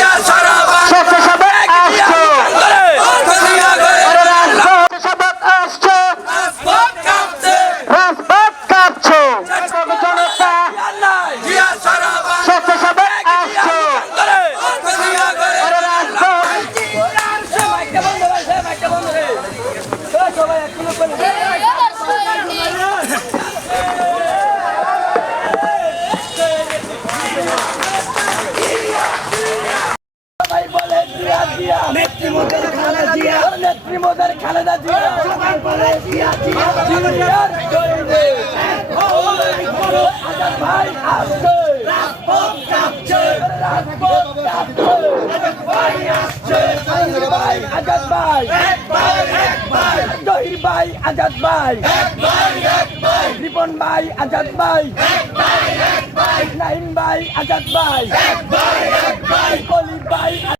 Gracias. a সবাই বলে জিয়া জিয়া। নেত্রী মোদের খালেদা জিয়া। নেত্রী মোদের খালেদা জিয়া। সবাই বলে জিয়া জিয়া। জিয়ার জয়নে আজাদ ভাই আসছে রাজপথ কাঁপছে। রাজপথ কাঁপছে। আজাদ ভাই আসছে আজাদ ভাই আজাদ ভাই। এক ভাই এক ভাই। জহির ভাই আজাদ ভাই। এক ভাই এক ভাই। রিপন ভাই আজাদ ভাই। এক ভাই এক ভাই আজাদ ভাই। বাই ভাই